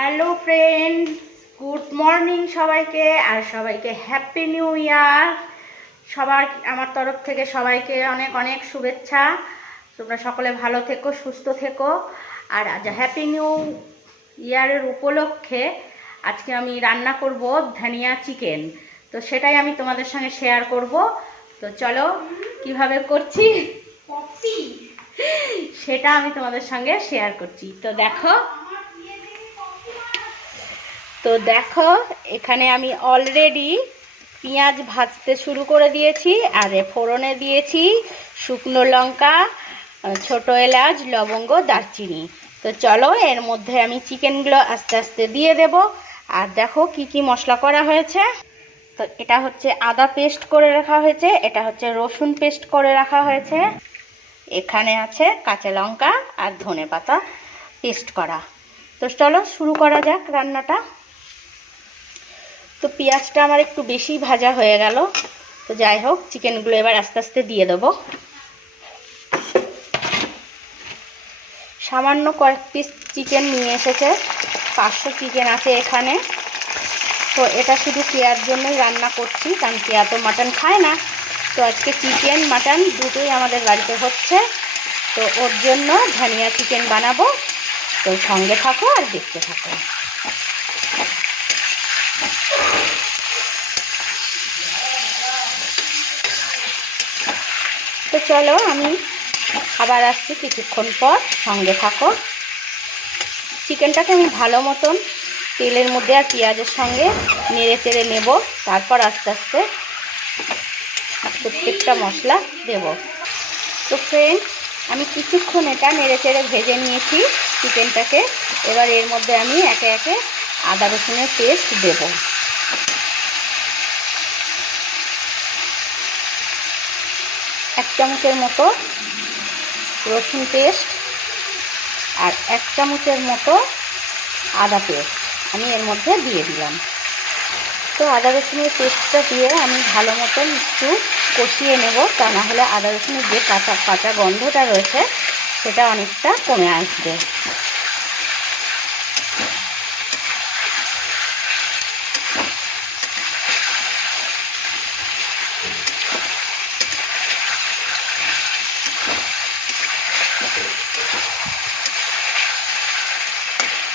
Hello friends, good morning সবাইকে, আর সবাইকে happy new year. সবার আমার তরফ থেকে সবাইকে অনেক অনেক শুভেচ্ছা। তোমরা সকলে ভালো থেকো, সুস্থ থেকো। আর আজ হ্যাপি নিউ ইয়ারের উপলক্ষে আজকে আমি রান্না করব ধনিয়া চিকেন। তো সেটাই আমি তোমাদের সঙ্গে শেয়ার করব। তো চলো কিভাবে করছি সেটা আমি তোমাদের সঙ্গে শেয়ার করছি। তো দেখো এখানে আমি অলরেডি পেঁয়াজ ভাজতে শুরু করে দিয়েছি, আর ফোড়নে দিয়েছি শুকনো লঙ্কা, ছোট এলাচ, লবঙ্গ, দারচিনি। তো চলো এর মধ্যে আমি চিকেনগুলো আস্তে আস্তে দিয়ে দেব। আর দেখো কি কি মশলা করা হয়েছে। তো এটা হচ্ছে আদা পেস্ট করে রাখা হয়েছে, এটা হচ্ছে রসুন পেস্ট করে রাখা হয়েছে, এখানে আছে কাঁচা লঙ্কা আর ধনেপাতা পেস্ট করা। তো চলো শুরু করা যাক রান্নাটা। তো পেঁয়াজটা আমার একটু বেশি ভাজা হয়ে গেল। তো যাই হোক, চিকেনগুলো এবার আস্তে আস্তে দিয়ে দেবো। সামান্য কয়েক পিস চিকেন নিয়ে এসেছে, 500 চিকেন আছে এখানে। তো এটা শুধু কেয়ার জন্যই রান্না করছি, কারণ কেয়া তো মাটন খায় না। তো আজকে চিকেন মাটন দুটোই আমাদের বাড়িতে হচ্ছে, তো ওর জন্য ধনিয়া চিকেন বানাবো। তো সঙ্গে থাকো আর দেখতে থাকো। তো চলো আমি আবার আসছি কিছুক্ষণ পর, সঙ্গে থাকো। চিকেনটাকে আমি ভালো মতন তেলের মধ্যে আর পেঁয়াজের সঙ্গে নেড়ে চেড়ে নেব, তারপর আস্তে আস্তে প্রত্যেকটা মশলা দেব। তো ফ্রেন্ড, আমি কিছুক্ষণ এটা নেড়ে চেড়ে ভেজে নিয়েছি চিকেনটাকে। এবার এর মধ্যে আমি একে একে আদা রসুনের পেস্ট দেব। এক চামচের মতো রসুন পেস্ট আর 1 চামচের মতো আদা পেস্ট আমি এর মধ্যে দিয়ে দিলাম। তো আদা রসুনের পেস্টটা দিয়ে আমি ভালো মতন একটু কষিয়ে নেব, তা না হলে আদা রসুনের যে কাঁচা কাঁচা গন্ধটা রয়েছে সেটা অনেকটা কমে আসবে।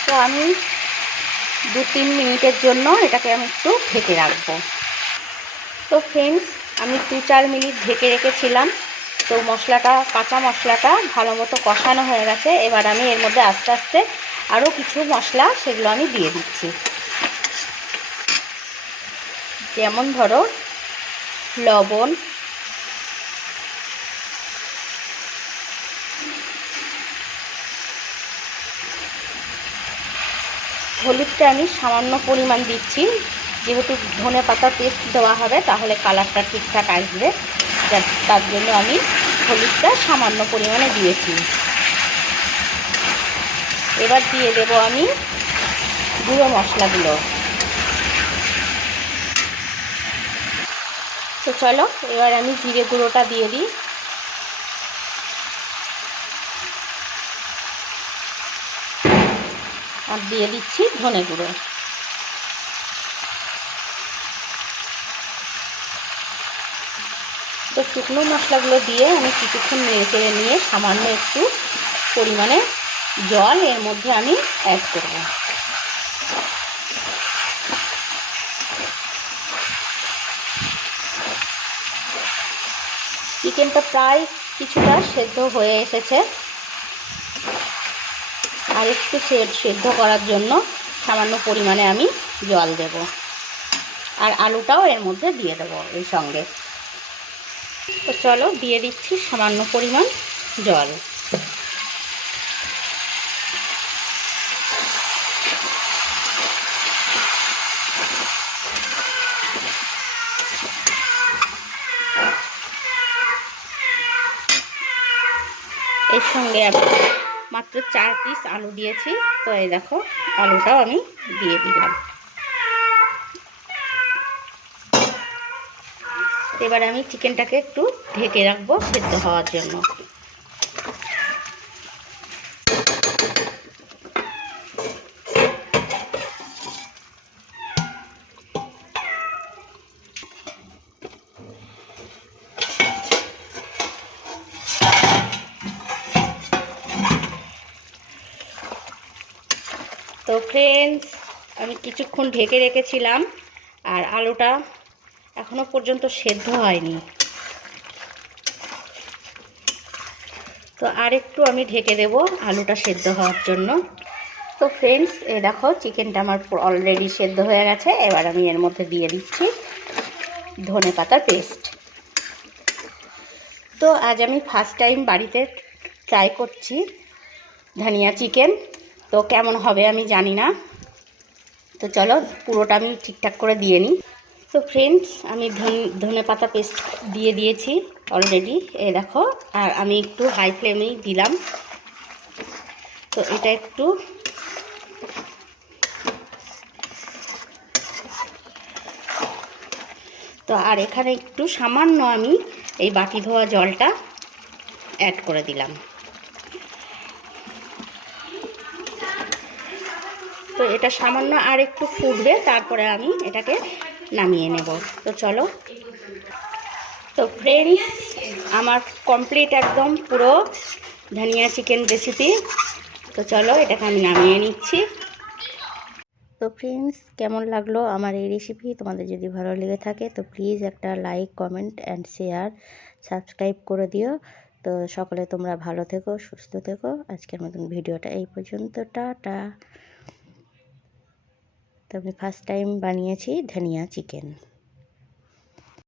তো আমি 2-3 মিনিটের জন্য এটাকে আমি একটু ঢেকে রাখবো। তো ফ্রেন্ডস, আমি 2-4 মিনিট ঢেকে রেখেছিলাম। তো কাঁচা মশলাটা ভালো মতো কষানো হয়ে গেছে। এবার আমি এর মধ্যে আস্তে আস্তে আরও কিছু মশলা সেগুলো আমি দিয়ে দিচ্ছি। যেমন ধরো লবণ, হলুদটা আমি সামান্য পরিমাণ দিচ্ছি, যেহেতু ধনেপাতা পেস্ট দেওয়া হবে তাহলে কালারটা ঠিকঠাক আসবে, তার জন্য আমি হলুদটা সামান্য পরিমাণে দিয়েছি। এবার দিয়ে দেব আমি গুঁড়ো মশলাগুলো। তো চলো এবার আমি জিরে গুঁড়োটা দিয়ে দিই, আর দিয়ে দিচ্ছি ধনে গুঁড়ো। তো শুকনো মশলাগুলো দিয়ে আমি কিছুক্ষণ নেড়ে চেড়ে নিয়ে সামান্য একটু পরিমাণে জল এর মধ্যে আমি অ্যাড করব। চিকেনটা প্রায় কিছুটা সেদ্ধ হয়ে এসেছে, আর একটু সেদ্ধ করার জন্য সামান্য পরিমাণে আমি জল দেব, আর আলুটাও এর মধ্যে দিয়ে দেবো এই সঙ্গে। তো চলো দিয়ে দিচ্ছি সামান্য পরিমাণ জল। এর সঙ্গে আমি মাত্র 4 পিস আলু দিয়েছি। তো এই দেখো আলুটাও আমি দিয়ে দিলাম। এবার আমি চিকেনটাকে একটু ঢেকে রাখবো সেদ্ধ হওয়ার জন্য। তো ফ্রেন্ডস, আমি কিছুক্ষণ ঢেকে রেখেছিলাম আর আলুটা এখনো পর্যন্ত সেদ্ধ হয়নি। তো আর একটু আমি ঢেকে দেব আলুটা সেদ্ধ হওয়ার জন্য। তো ফ্রেন্ডস, এই দেখো চিকেনটা আমার অলরেডি সেদ্ধ হয়ে গেছে। এবার আমি এর মধ্যে দিয়ে দিচ্ছি ধনেপাতার পেস্ট। তো আজ আমি ফার্স্ট টাইম বাড়িতে ট্রাই করছি ধনিয়া চিকেন। তো কেমন হবে আমি জানি না। তো চলো পুরোটা আমি ঠিকঠাক করে দিয়ে নিই। তো ফ্রেন্ডস, আমি ধনেপাতা পেস্ট দিয়ে দিয়েছি অলরেডি, এই দেখো। আর আমি একটু হাই ফ্লেমেই দিলাম। তো এটা একটু তো আর এখানে একটু সামান্য আমি এই বাটি ধোয়া জলটা অ্যাড করে দিলাম। তো এটা সামান্য আর একটু ফুটবে, তারপরে আমি এটাকে নামিয়ে নেব। তো চলো। তো ফ্রেন্ডস, আমার কমপ্লিট একদম পুরো ধনিয়া চিকেন রেসিপি। তো চলো এটাকে আমি নামিয়ে নিচ্ছি। তো ফ্রেন্ডস, কেমন লাগলো আমার এই রেসিপি? তোমাদের যদি ভালো লেগে থাকে তো প্লিজ একটা like, comment and share, subscribe করে দিও। তো সকলে তোমরা ভালো থেকো, সুস্থ থেকো। আজকের মতন ভিডিওটা এই পর্যন্ত, টাটা। তো আমি ফার্স্ট টাইম বানিয়েছি ধনিয়া চিকেন।